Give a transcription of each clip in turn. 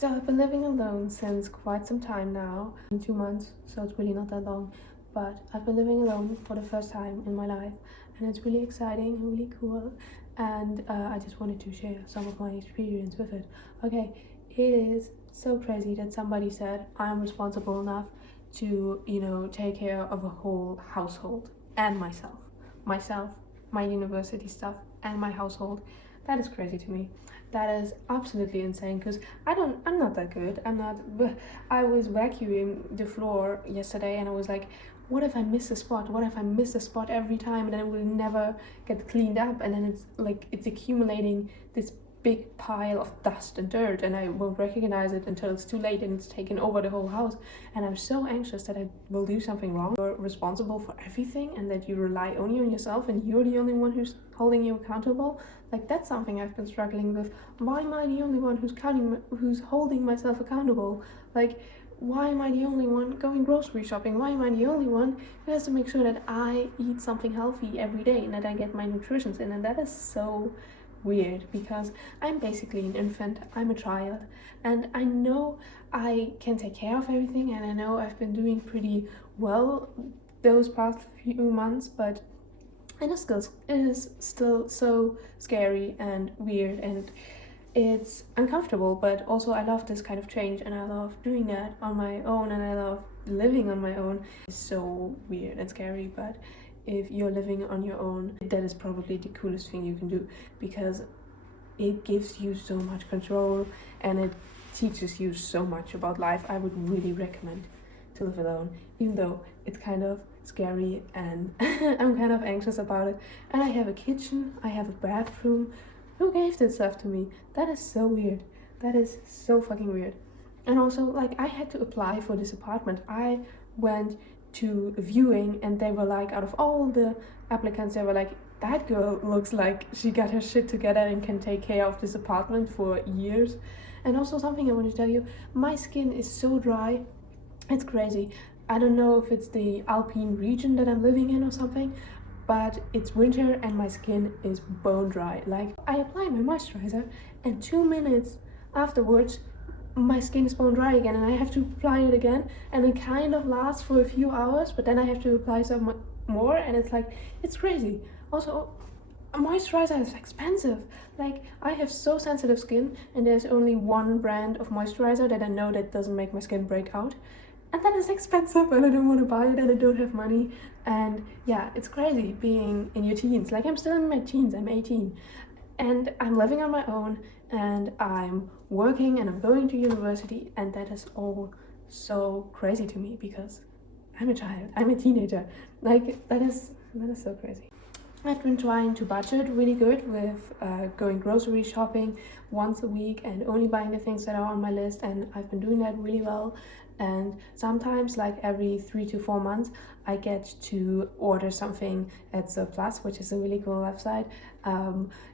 So I've been living alone since quite some time now, in 2 months, so it's really not that long. But I've been living alone for the first time in my life, and it's really exciting and really cool. And I just wanted to share some of my experience with it. Okay, it is so crazy that somebody said I'm responsible enough to, take care of a whole household and myself, my university stuff, and my household. That is crazy to me. That is absolutely insane because I'm not that good. I was vacuuming the floor yesterday and I was like, what if I miss a spot? What if I miss a spot every time and then it will never get cleaned up? And then it's accumulating this big pile of dust and dirt, and I won't recognize it until it's too late and it's taken over the whole house. And I'm so anxious that I will do something wrong. You're responsible for everything and that you rely only on yourself and you're the only one who's holding you accountable. Like, that's something I've been struggling with. Why am I the only one who's holding myself accountable? Like, why am I the only one going grocery shopping? Why am I the only one who has to make sure that I eat something healthy every day and that I get my nutrition in? And that is so weird because I'm basically an infant, I'm a child, and I know I can take care of everything, and I know I've been doing pretty well those past few months, but it is still so scary and weird, and it's uncomfortable. But also I love this kind of change and I love doing that on my own, and I love living on my own. It's so weird and scary, but if you're living on your own, that is probably the coolest thing you can do because it gives you so much control and it teaches you so much about life. I would really recommend to live alone, even though it's kind of scary and I'm kind of anxious about it. And I have a kitchen, I have a bathroom. Who gave this stuff to me? That is so weird. That is so fucking weird. And also, like, I had to apply for this apartment. I went to a viewing and they were like, out of all the applicants, they were like, that girl looks like she got her shit together and can take care of this apartment for years. And also, something I want to tell you, my skin is so dry, it's crazy. I don't know if it's the Alpine region that I'm living in or something, but it's winter and my skin is bone dry. Like, I apply my moisturizer and 2 minutes afterwards my skin is bone dry again and I have to apply it again, and it kind of lasts for a few hours, but then I have to apply some more, and it's like, it's crazy. Also, a moisturizer is expensive. Like, I have so sensitive skin and there's only one brand of moisturizer that I know that doesn't make my skin break out, and that is expensive and I don't want to buy it and I don't have money. And yeah, it's crazy being in your teens. Like, I'm still in my teens, I'm 18 and I'm living on my own and I'm working and I'm going to university, and that is all so crazy to me because I'm a child, I'm a teenager. Like, that is so crazy. I've been trying to budget really good with going grocery shopping once a week and only buying the things that are on my list, and I've been doing that really well. And sometimes, like every 3 to 4 months, I get to order something at Surplus, which is a really cool website.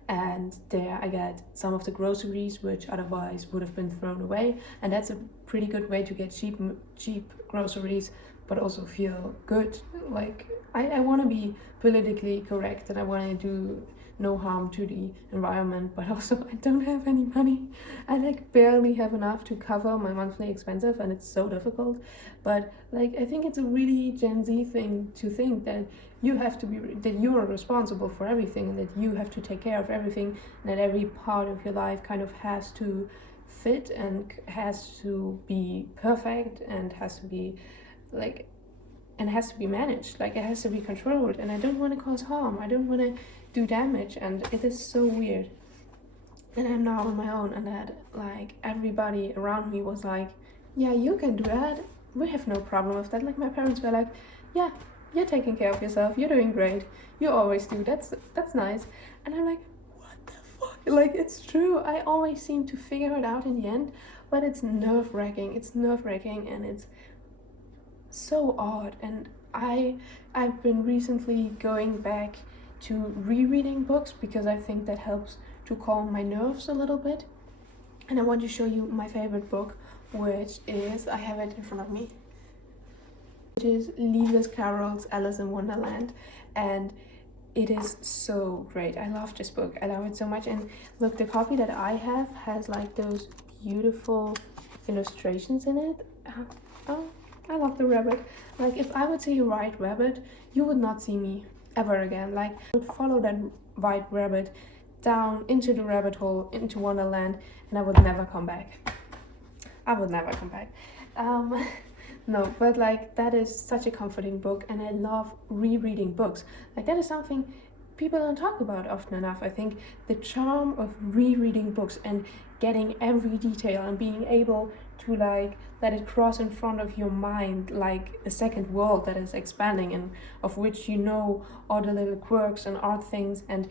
And there I get some of the groceries which otherwise would have been thrown away, and that's a pretty good way to get cheap groceries but also feel good. Like, I want to be politically correct and I want to do no harm to the environment, but also I don't have any money. I like barely have enough to cover my monthly expenses, and it's so difficult. But like, I think it's a really Gen Z thing to think that you have to be, that you are responsible for everything and that you have to take care of everything, and that every part of your life kind of has to fit and has to be perfect and has to be like, and has to be managed. Like, it has to be controlled, and I don't want to cause harm, I don't want to do damage, and it is so weird. And I'm now on my own, and that, like, everybody around me was like, yeah, you can do that, we have no problem with that. Like, my parents were like, yeah, you're taking care of yourself, you're doing great, you always do, that's nice. And I'm like, what the fuck? Like, it's true, I always seem to figure it out in the end, but it's nerve-wracking, and it's so odd. And I've been recently going back to rereading books because I think that helps to calm my nerves a little bit. And I want to show you my favorite book, which is, I have it in front of me, which is Lewis Carroll's Alice in Wonderland. And it is so great. I love this book, I love it so much. And look, the copy that I have has like those beautiful illustrations in it. Oh, I love the rabbit. Like, if I would say white rabbit, you would not see me ever again. Like, I would follow that white rabbit down into the rabbit hole, into Wonderland, and I would never come back. I would never come back. No, but like, that is such a comforting book, and I love rereading books. Like, that is something people don't talk about often enough. I think the charm of rereading books and getting every detail and being able to like let it cross in front of your mind like a second world that is expanding, and of which you know all the little quirks and art things and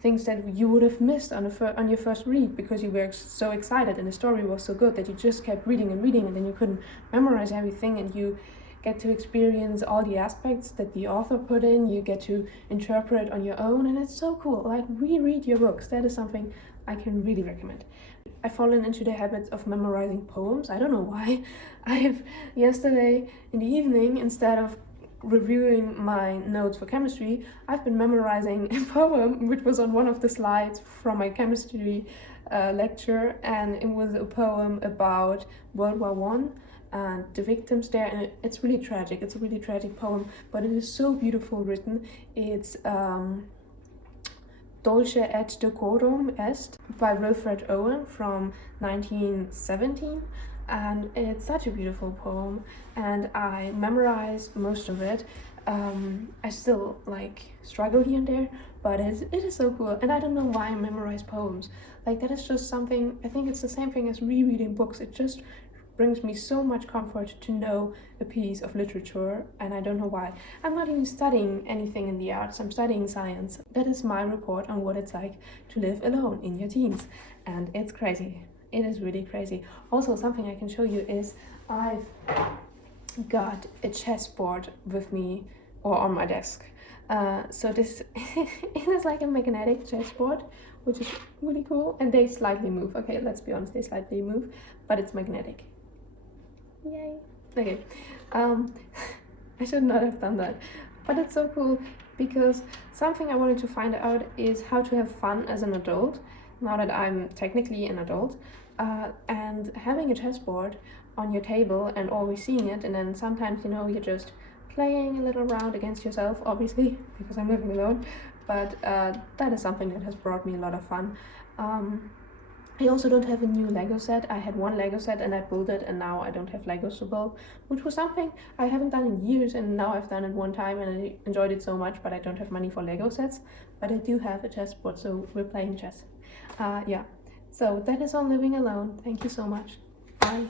things that you would have missed on your first read because you were so excited and the story was so good that you just kept reading and reading, and then you couldn't memorize everything, and you get to experience all the aspects that the author put in. You get to interpret on your own, and it's so cool. Like, reread your books. That is something I can really recommend. I've fallen into the habit of memorizing poems. I don't know why. Yesterday in the evening, instead of reviewing my notes for chemistry, I've been memorizing a poem which was on one of the slides from my chemistry lecture, and it was a poem about World War One and the victims there, and it's really tragic. It's a really tragic poem, but it is so beautiful written. It's Dolce et Decorum Est by Wilfred Owen from 1917, and it's such a beautiful poem, and I memorized most of it. I still like struggle here and there, but it is so cool, and I don't know why I memorize poems. Like, that is just something, I think it's the same thing as rereading books. It just brings me so much comfort to know a piece of literature, and I don't know why. I'm not even studying anything in the arts, I'm studying science. That is my report on what it's like to live alone in your teens, and it's crazy. It is really crazy. Also, something I can show you is I've got a chessboard with me or on my desk. So this it is like a magnetic chessboard, which is really cool, and they slightly move. Okay, let's be honest, they slightly move, but it's magnetic. Yay. Okay, I should not have done that, but it's so cool because something I wanted to find out is how to have fun as an adult, now that I'm technically an adult, and having a chessboard on your table and always seeing it, and then sometimes, you know, you're just playing a little round against yourself, obviously, because I'm living alone, but that is something that has brought me a lot of fun. I also don't have a new Lego set. I had one Lego set and I pulled it, and now I don't have Legos to build, which was something I haven't done in years, and now I've done it one time and I enjoyed it so much, but I don't have money for Lego sets. But I do have a chessboard, so we're playing chess. Yeah, so that is on living alone. Thank you so much. Bye.